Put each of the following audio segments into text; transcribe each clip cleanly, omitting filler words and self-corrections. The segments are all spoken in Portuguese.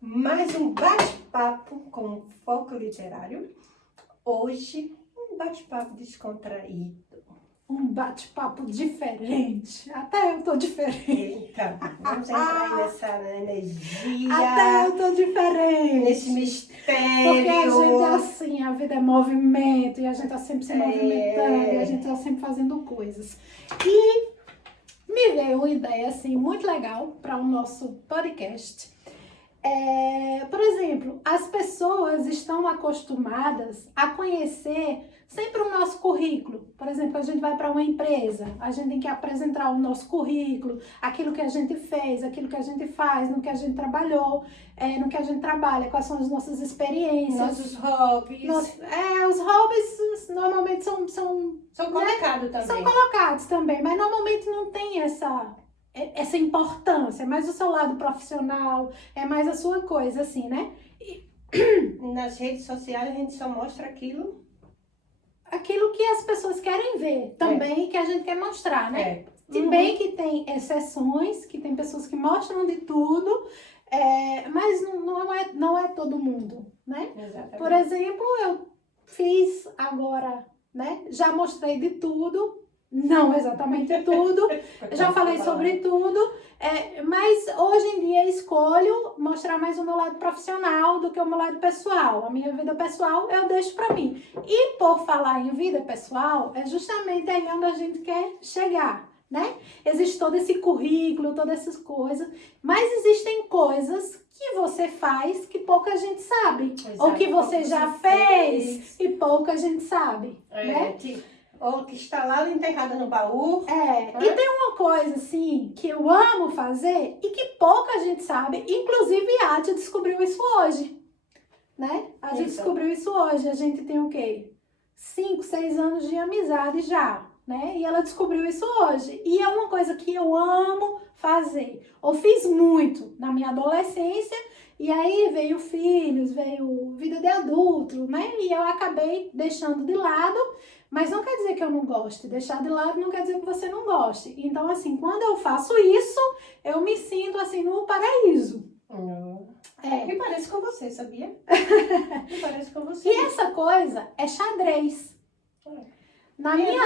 mais um bate-papo com foco literário. Hoje, um bate-papo descontraído. Um bate-papo diferente. Até eu tô diferente. Então, vamos entrar aí nessa energia. Até eu tô diferente. Nesse mistério. Porque a gente é assim, a vida é movimento, e a gente tá sempre se movimentando, e a gente tá sempre fazendo coisas. E me veio uma ideia, assim, muito legal para o nosso podcast. Por exemplo, as pessoas estão acostumadas a conhecer sempre o nosso currículo. Por exemplo, a gente vai para uma empresa, a gente tem que apresentar o nosso currículo, aquilo que a gente fez, aquilo que a gente faz, no que a gente trabalhou, no que a gente trabalha, quais são as nossas experiências. Nossos hobbies. Os hobbies normalmente são colocados também. São colocados também, mas normalmente não tem essa importância, é mais o seu lado profissional, é mais a sua coisa, assim, né? Nas redes sociais a gente só mostra aquilo que as pessoas querem ver também, que a gente quer mostrar, né? Se bem que tem exceções, que tem pessoas que mostram de tudo, mas não é todo mundo, né? Exatamente. Por exemplo, eu fiz agora, né? Já mostrei de tudo, não exatamente tudo, já falei sobre tudo, mas hoje em dia escolho mostrar mais o meu lado profissional do que o meu lado pessoal. A minha vida pessoal eu deixo pra mim. E por falar em vida pessoal, é justamente aí onde a gente quer chegar, né? Existe todo esse currículo, todas essas coisas, mas existem coisas que você faz que pouca gente sabe. Exato. Ou que você já fez e pouca gente sabe, né? Ou que está lá enterrada no baú. E tem uma coisa, assim, que eu amo fazer e que pouca gente sabe, inclusive a Ati descobriu isso hoje, né? A gente descobriu isso hoje, a gente tem o quê? 5, 6 anos de amizade já, né? E ela descobriu isso hoje. E é uma coisa que eu amo fazer. Eu fiz muito na minha adolescência, e aí veio filhos, veio vida de adulto, né? E eu acabei deixando de lado. Mas não quer dizer que eu não goste. Deixar de lado não quer dizer que você não goste. Então, assim, quando eu faço isso, eu me sinto, assim, no paraíso. Me parece com você, sabia? Me parece com você. E essa coisa é xadrez. Na minha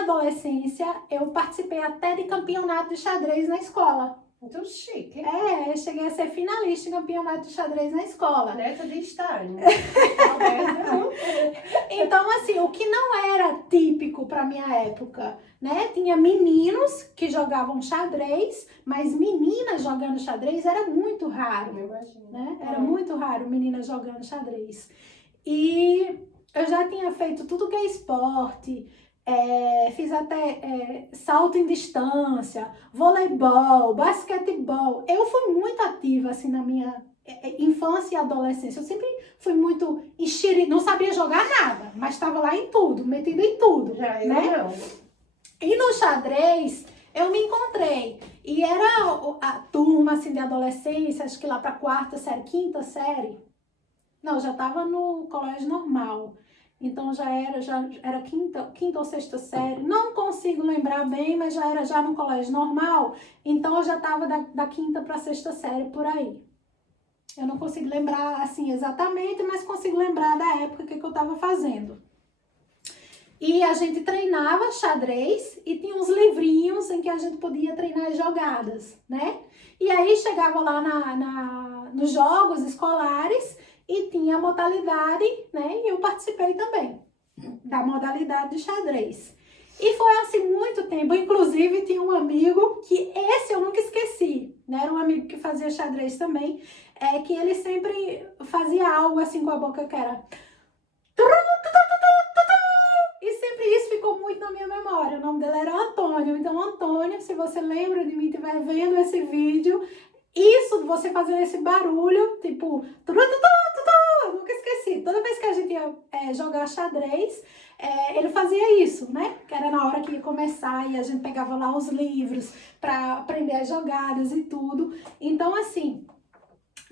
adolescência, eu participei até de campeonato de xadrez na escola. Muito chique. Eu cheguei a ser finalista em campeonato de xadrez na escola. Neta de estar, né? Então, assim, o que não era típico para minha época, né? Tinha meninos que jogavam xadrez, mas meninas jogando xadrez era muito raro, né? Era muito raro meninas jogando xadrez. E eu já tinha feito tudo que é esporte, fiz até salto em distância, voleibol, basquetebol. Eu fui muito ativa, assim, na minha infância e adolescência. Eu sempre fui muito enxerida, não sabia jogar nada, mas estava lá em tudo, metida em tudo, Já né? Eu não. E no xadrez, eu me encontrei. E era a turma, assim, de adolescência, acho que lá pra 4ª série, 5ª série. Não, já tava no colégio normal. Então já era 5ª ou 6ª série. Não consigo lembrar bem, mas já era já no colégio normal. Então eu já tava da 5ª pra 6ª série por aí. Eu não consigo lembrar assim exatamente, mas consigo lembrar da época que eu tava fazendo. E a gente treinava xadrez e tinha uns livrinhos em que a gente podia treinar as jogadas, né? E aí chegava lá nos jogos escolares e tinha a modalidade, né? E eu participei também da modalidade de xadrez. E foi assim muito tempo. Inclusive tinha um amigo que esse eu nunca esqueci, né? Era um amigo que fazia xadrez também, que ele sempre fazia algo assim com a boca que era... E sempre isso ficou muito na minha memória. O nome dele era Antônio. Então, Antônio, se você lembra de mim e estiver vendo esse vídeo, isso, você fazendo esse barulho, tipo... Eu nunca esqueci. Toda vez que a gente ia jogar xadrez, ele fazia isso, né? Que era na hora que ia começar e a gente pegava lá os livros para aprender as jogadas e tudo. Então, assim...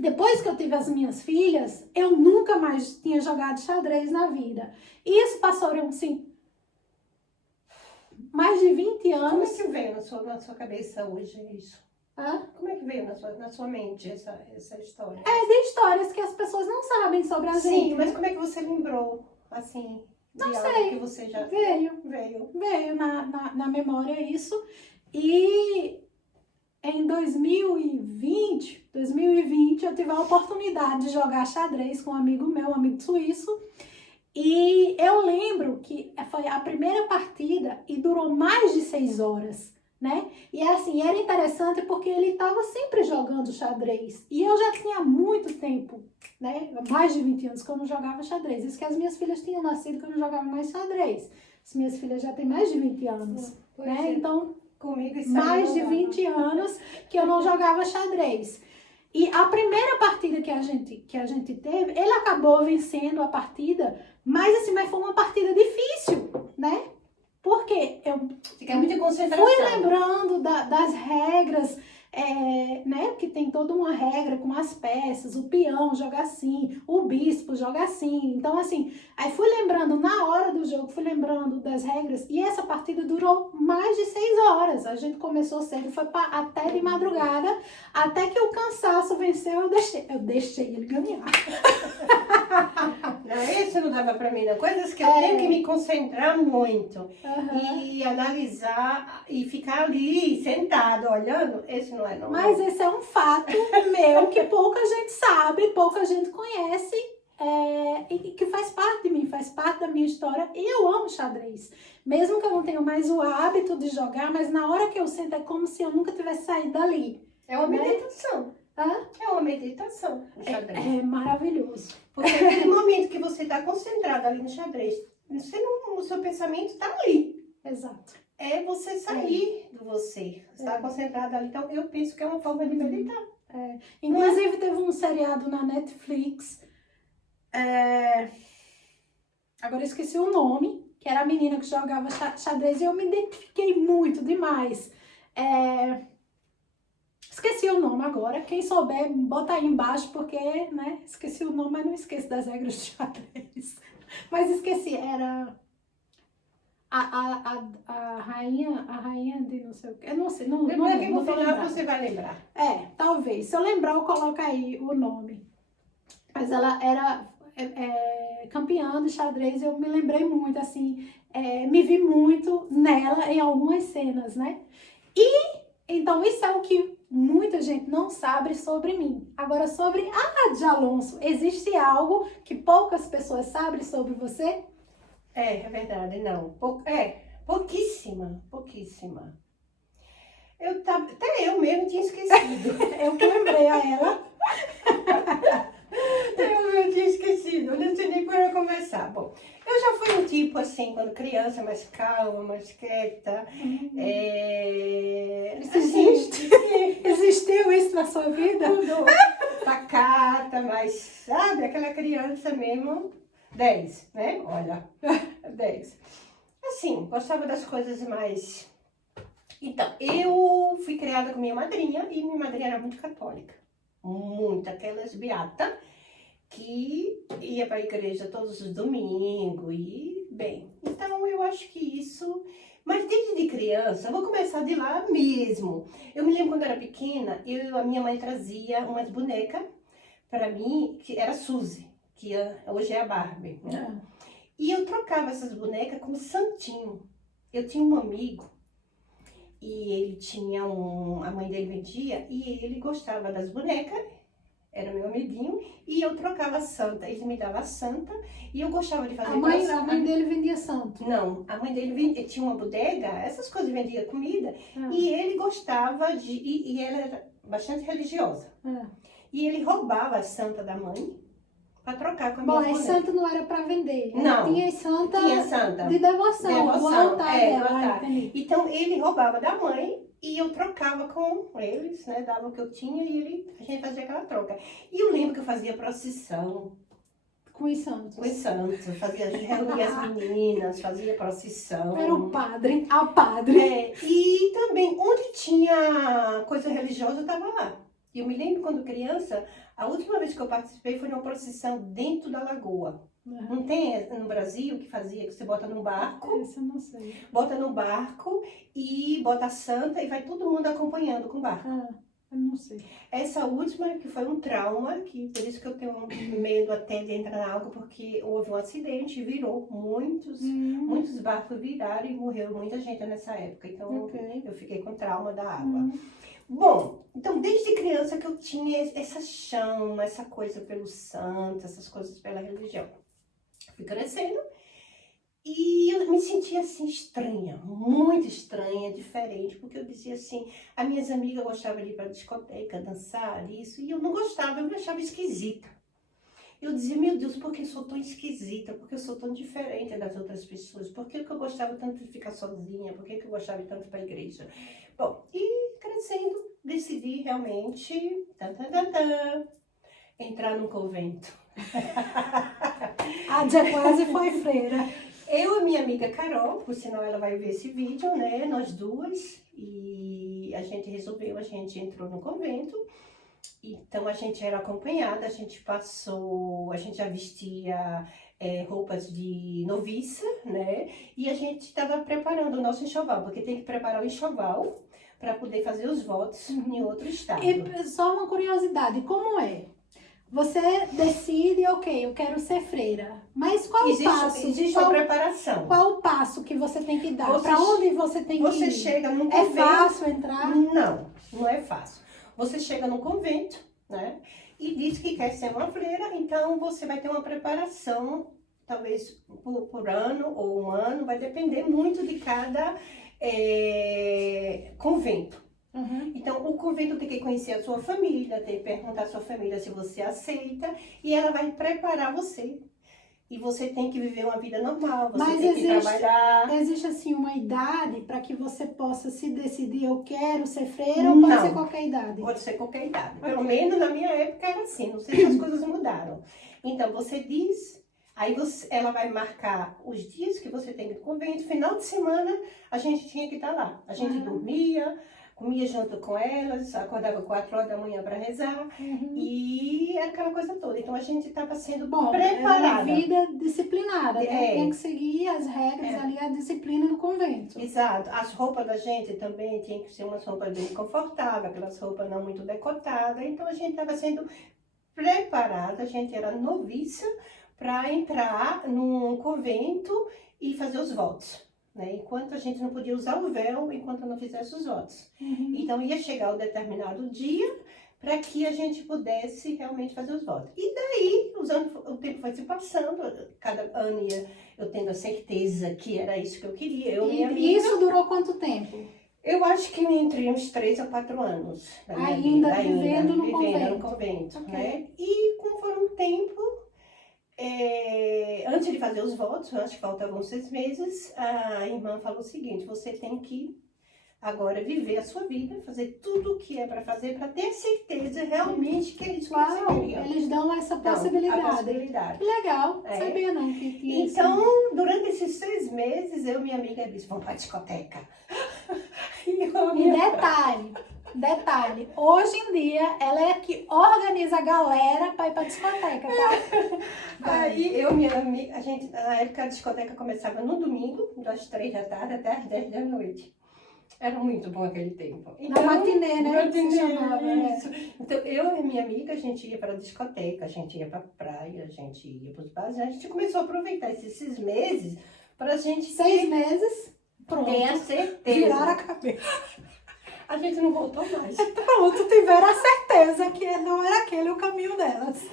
Depois que eu tive as minhas filhas, eu nunca mais tinha jogado xadrez na vida. E isso passou, assim, mais de 20 anos. Como que veio na sua cabeça hoje isso? Hã? Como é que veio na sua mente essa história? De histórias que as pessoas não sabem sobre a gente. Sim, mas né? como é que você lembrou, assim, de algo sei. que você já Veio veio? na memória isso. E em 2020 eu tive a oportunidade de jogar xadrez com um amigo meu, um amigo suíço. E eu lembro que foi a primeira partida e durou mais de 6 horas, né? E assim, era interessante porque ele estava sempre jogando xadrez. E eu já tinha muito tempo, né? Mais de 20 anos que eu não jogava xadrez. Isso que as minhas filhas tinham nascido que eu não jogava mais xadrez. As minhas filhas já têm mais de 20 anos, Pois né? é. Então, Comigo isso aí mais não de dava. 20 anos que eu não jogava xadrez. E a primeira partida que a gente teve, ele acabou vencendo a partida, mas foi uma partida difícil, né? Porque eu Fica muita concentração. fui lembrando das regras, né? Que tem toda uma regra com as peças, o peão joga assim, o bispo joga assim. Então, assim, aí fui lembrando na hora do jogo, fui lembrando das regras, e essa partida durou mais de 6 horas. A gente começou cedo, foi até de madrugada, até que o cansaço venceu, eu deixei ele ganhar. Não, esse não dava pra mim, não. Coisas que eu tenho que me concentrar muito. Uhum. E analisar e ficar ali sentado olhando, esse não é não. Mas esse é um fato meu que pouca gente sabe, pouca gente conhece, e que faz parte de mim, faz parte da minha história. E eu amo xadrez. Mesmo que eu não tenha mais o hábito de jogar, mas na hora que eu sento é como se eu nunca tivesse saído dali. É uma né? meditação. Hã? É uma meditação o xadrez. É maravilhoso. Porque aquele momento que você está concentrado ali no xadrez, o seu pensamento está ali. Exato. É você sair do você. Você está concentrado ali. Então, eu penso que é uma forma de meditar. Inclusive, teve um seriado na Netflix, agora eu esqueci o nome, que era a menina que jogava xadrez, e eu me identifiquei muito, demais. Esqueci o nome agora, quem souber, bota aí embaixo, porque, né, esqueci o nome, mas não esqueço das regras de xadrez. Mas esqueci, era a rainha de não sei o que, eu não sei, não Depois que vou no final lembrar. você vai lembrar. Talvez, se eu lembrar, eu coloco aí o nome. Mas ela era campeã de xadrez, eu me lembrei muito, assim, me vi muito nela em algumas cenas, né? Então, isso é o que muita gente não sabe sobre mim. Agora, sobre a Nádia Alonso, existe algo que poucas pessoas sabem sobre você? É verdade, não. Pouquíssima. Até eu mesmo tinha esquecido. Eu que lembrei a ela. Eu tinha esquecido, eu não sei nem por onde começar. Bom, eu já fui um tipo assim, quando criança, mais calma, mais quieta. Existiu isso na sua vida? Tudo pacata, mas sabe, aquela criança mesmo, 10, né? Olha, 10. Assim, gostava das coisas mais... Então, eu fui criada com minha madrinha, e minha madrinha era muito católica. Muito, aquelas beata que ia para a igreja todos os domingos e, bem, então eu acho que isso... Mas desde de criança, eu vou começar de lá mesmo. Eu me lembro quando eu era pequena, a minha mãe trazia umas bonecas para mim, que era Suzy, que hoje é a Barbie, né? E eu trocava essas bonecas com o Santinho. Eu tinha um amigo, e ele tinha a mãe dele vendia, e ele gostava das bonecas, era meu amiguinho, e eu trocava a Santa, ele me dava a Santa, e eu gostava de fazer... A mãe dele vendia santo? Não, a mãe dele tinha uma bodega, essas coisas, vendia comida, e ele gostava e ela era bastante religiosa. E ele roubava a Santa da mãe para trocar com a minha bonecas. Bom, santo não era para vender, não, tinha Santa de devoção, o altar dela. Então ele roubava da mãe e eu trocava com eles, né? Dava o que eu tinha e a gente fazia aquela troca. E eu lembro que eu fazia procissão. Com os santos. Com os santos, reunia as meninas, fazia procissão. Era o padre, a padre. E também, onde tinha coisa religiosa, eu estava lá. E eu me lembro quando criança, a última vez que eu participei foi numa procissão dentro da lagoa. Não tem no Brasil que fazia, que você bota num barco. Isso eu não sei. Bota no barco e bota a santa e vai todo mundo acompanhando com o barco. Eu não sei. Essa última, que foi um trauma, que por isso que eu tenho medo até de entrar na água, porque houve um acidente, virou muitos barcos viraram e morreu muita gente nessa época. Então, Ok. eu fiquei com trauma da água. Bom, então desde criança que eu tinha essa chama, essa coisa pelo santo, essas coisas pela religião. Fui crescendo e eu me sentia assim estranha, muito estranha, diferente, porque eu dizia assim, as minhas amigas gostavam de ir para a discoteca, dançar, isso, e eu não gostava, eu me achava esquisita. Eu dizia, meu Deus, por que eu sou tão esquisita? Por que eu sou tão diferente das outras pessoas? Por que eu gostava tanto de ficar sozinha? Por que eu gostava tanto de ir para a igreja? Bom, e crescendo, decidi realmente entrar no convento. A Dia quase foi freira. Eu e minha amiga Carol, por sinal ela vai ver esse vídeo, né? Nós duas, e a gente resolveu, a gente entrou no convento. Então a gente era acompanhada, a gente já vestia roupas de noviça, né? E a gente estava preparando o nosso enxoval, porque tem que preparar o enxoval para poder fazer os votos em outro estado. E só uma curiosidade, como é? Você decide, ok, eu quero ser freira, mas qual o passo? Existe uma preparação. Qual o passo que você tem que dar? Você Para onde você tem que ir? Você chega num É convento. fácil entrar? Não é fácil. Você chega no convento, né? E diz que quer ser uma freira, então você vai ter uma preparação, talvez por ano ou um ano, vai depender muito de cada convento. Então, o convento tem que conhecer a sua família, tem que perguntar à sua família se você aceita, e ela vai preparar você. E você tem que viver uma vida normal, você tem que trabalhar. Existe assim uma idade para que você possa se decidir, eu quero ser freira, ou pode Não. ser qualquer idade? Pode ser qualquer idade. Pelo menos na minha época era assim, não sei se as coisas mudaram. Então, você diz, aí ela vai marcar os dias que você tem que ir no convento, final de semana a gente tinha que estar lá. A gente dormia, comia junto com elas, acordava 4 horas da manhã para rezar, e era aquela coisa toda. Então a gente estava sendo preparada. É uma vida disciplinada, né? Tem que seguir as regras ali, a disciplina do convento. Exato. As roupas da gente também tinha que ser umas roupas bem confortáveis, aquelas roupas não muito decotadas. Então a gente estava sendo preparada, a gente era noviça para entrar num convento e fazer os votos. Né? Enquanto a gente não podia usar o véu, enquanto não fizesse os votos. Então ia chegar um determinado dia para que a gente pudesse realmente fazer os votos. E daí, o tempo foi se passando, cada ano eu tendo a certeza que era isso que eu queria. E isso durou quanto tempo? Eu acho que entre uns 3 a 4 anos. Ainda vivendo no convento. Okay. Né? E conforme o tempo, antes de fazer os votos, eu acho que faltavam 6 meses, a irmã falou o seguinte, você tem que agora viver a sua vida, fazer tudo o que é para fazer, para ter certeza realmente que é isso que você queria. Eles dão essa possibilidade. A possibilidade. Que legal, sabia não que então, durante esses 6 meses, eu e minha amiga disse, vamos para a discoteca. Detalhe, hoje em dia ela é que organiza a galera para ir pra discoteca, tá? Aí eu e minha amiga, na época a discoteca começava no domingo, das 3 da tarde até as 10 da noite. Era muito bom aquele tempo. Então, na matinê, né? Matinê, isso. Então eu e minha amiga, a gente ia para a discoteca, a gente ia para a praia, a gente ia para os bares, a gente começou a aproveitar esses meses para a gente 6 meses, pronto. Ter a certeza. Virar a cabeça. A gente não voltou mais. Pronto, tiveram a certeza que não era aquele o caminho delas.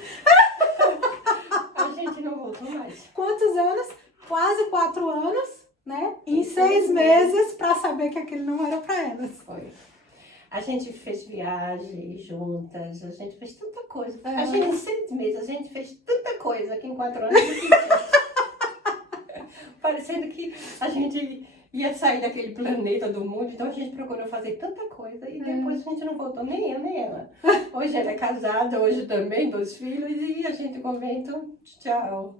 A gente não voltou mais. Quantos anos? Quase 4 anos, né? Em 6 meses para saber que aquele não era para elas. Foi. A gente fez viagem juntas, a gente fez tanta coisa. A gente, em 6 meses, a gente fez tanta coisa que em 4 anos. Parecendo que a gente ia sair daquele planeta do mundo, então a gente procurou fazer tanta coisa e depois a gente não voltou, nem eu, nem ela. Hoje ela é casada, hoje também, 2 filhos, e a gente convento, tchau.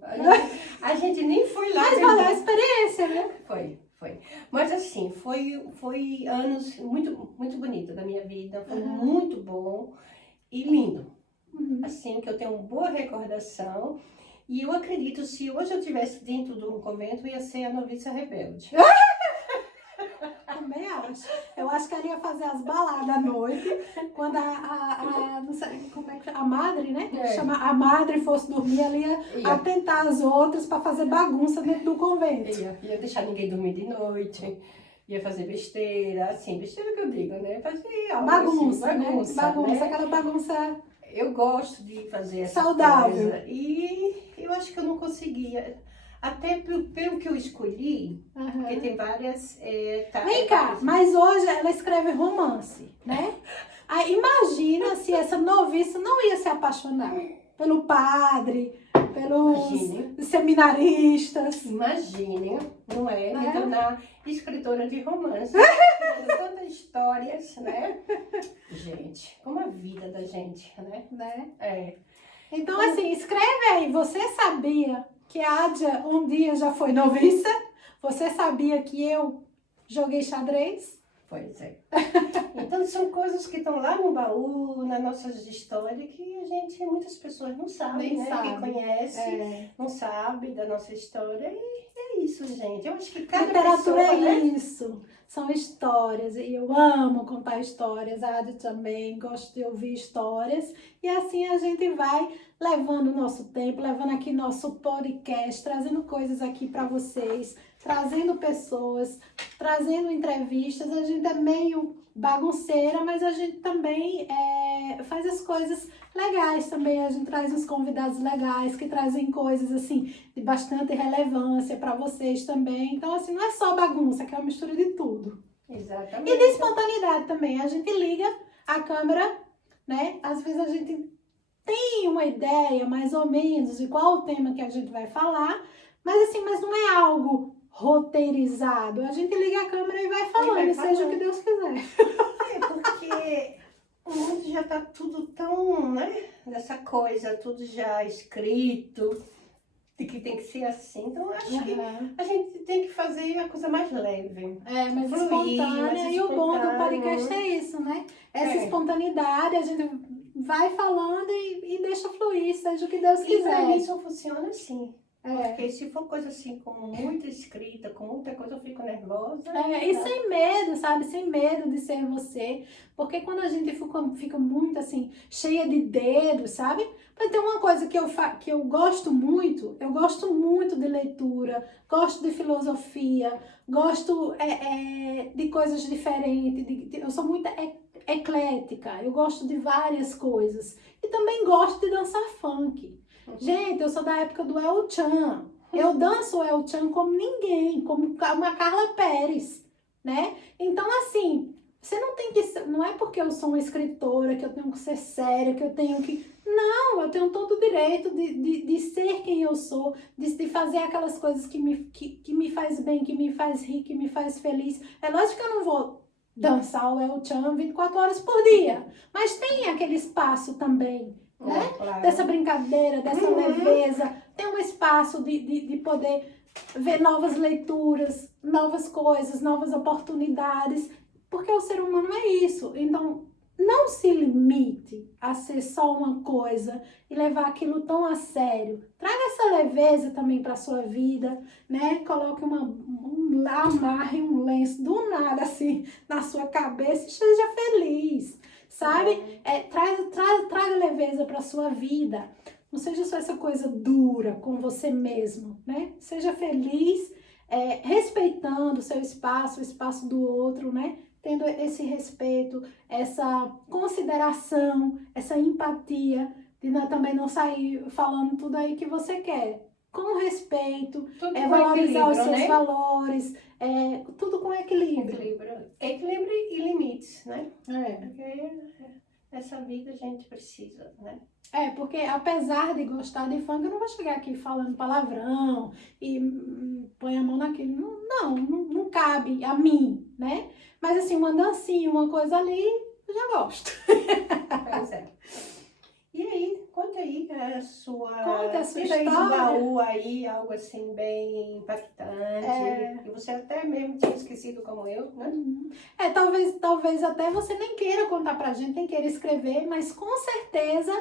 A gente nem foi lá. Mas valeu a experiência, né? Foi. Mas assim, foi anos muito, muito bonitos da minha vida, foi muito bom e lindo. Assim, que eu tenho uma boa recordação. E eu acredito, se hoje eu estivesse dentro de um convento, ia ser a noviça rebelde. Também acho. Eu acho que ela ia fazer as baladas à noite, quando não sei como é que chama, a madre, né? É. Chama, a madre fosse dormir, ela ia atentar as outras para fazer bagunça dentro do convento. Ia deixar ninguém dormir de noite, ia fazer besteira, assim, besteira que eu digo, né? Fazer algo Bagunça, assim, né? Bagunça, né? aquela bagunça Eu gosto de fazer essa saudável. coisa. E eu acho que eu não conseguia. Até pelo que eu escolhi, porque tem várias... Vem cá, mas hoje ela escreve romance, né? Aí imagina se essa noviça não ia se apaixonar pelo padre, pelos seminaristas. Imagine, não é? Me tornar escritora de romance, tantas histórias, né? Gente, como a vida da gente, né? É. Então, assim, escreve aí. Você sabia que a Ádia um dia já foi noviça? Você sabia que eu joguei xadrez? Pois é. Então, são coisas que estão lá no baú, nas nossas histórias, que muitas pessoas não sabem, Nem né? sabe. Quem conhece, não sabe da nossa história. E é isso, gente. Eu acho que cada literatura pessoa, é né? isso. São histórias. E eu amo contar histórias. A Ádia também gosta de ouvir histórias. E assim a gente vai levando o nosso tempo, levando aqui nosso podcast, trazendo coisas aqui para vocês, trazendo pessoas, trazendo entrevistas. A gente é meio bagunceira, mas a gente também faz as coisas legais também. A gente traz uns convidados legais que trazem coisas assim de bastante relevância para vocês também. Então, assim, não é só bagunça, que é uma mistura de tudo. Exatamente. E de espontaneidade também. A gente liga a câmera, né? Às vezes a gente tem uma ideia mais ou menos de qual o tema que a gente vai falar, mas assim, mas não é algo roteirizado. A gente liga a câmera e vai falando, seja o que Deus quiser. É porque o mundo já tá tudo tão, né? Dessa coisa, tudo já escrito, de que tem que ser assim. Então, acho que a gente tem que fazer a coisa mais leve. Mais fluir, espontânea. mais E o bom do espontâneo. podcast é isso, né? Essa espontaneidade, a gente vai falando e deixa fluir, seja o que Deus E pra quiser. mim só funciona assim. Porque se for coisa assim, como muita escrita, com muita coisa, eu fico nervosa. E sem medo, sabe? Sem medo de ser você. Porque quando a gente fica muito assim, cheia de dedos, sabe? Mas tem uma coisa que eu gosto muito de leitura, gosto de filosofia, gosto de coisas diferentes. Eu sou muito eclética, eu gosto de várias coisas. E também gosto de dançar funk. Gente, eu sou da época do El Chan. Eu danço o El Chan como ninguém, como uma Carla Pérez, né? Então, assim, você não tem que ser, não é porque eu sou uma escritora que eu tenho que ser séria, que eu tenho que... Não, eu tenho todo o direito de ser quem eu sou, de fazer aquelas coisas que me faz bem, que me faz rir, que me faz feliz. É lógico que eu não vou dançar o El Chan 24 horas por dia, mas tem aquele espaço também, né? Claro. Dessa brincadeira, dessa leveza, tem um espaço de poder ver novas leituras, novas coisas, novas oportunidades, porque o ser humano é isso. Então, não se limite a ser só uma coisa e levar aquilo tão a sério. Traga essa leveza também para sua vida, né? Coloque amarre um lenço do nada assim na sua cabeça e seja feliz. Sabe? Traga leveza para sua vida. Não seja só essa coisa dura com você mesmo, né? Seja feliz, respeitando o seu espaço, o espaço do outro, né? Tendo esse respeito, essa consideração, essa empatia, de também não sair falando tudo aí que você quer. Com respeito, valorizar os seus valores, tudo com equilíbrio. Equilíbrio e limites, né? Porque essa vida a gente precisa, né? Porque apesar de gostar de funk, eu não vou chegar aqui falando palavrão e põe a mão naquilo. Não cabe a mim, né? Mas assim, uma dancinha, uma coisa ali, eu já gosto. Pois é. E aí, conta aí a sua história. Do baú aí, algo assim bem impactante. E você até mesmo tinha esquecido como eu, né? Talvez até você nem queira contar pra gente, nem queira escrever, mas com certeza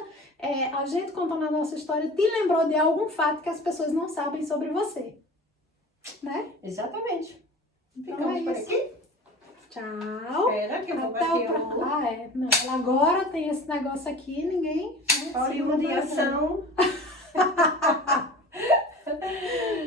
a gente contando a nossa história te lembrou de algum fato que as pessoas não sabem sobre você. Né? Exatamente. Então Ficamos por isso. aqui. Tchau. Espera que eu vou Até bater o... Ah, é. Não, ela agora tem esse negócio aqui, ninguém... Né, Paulinho de ação.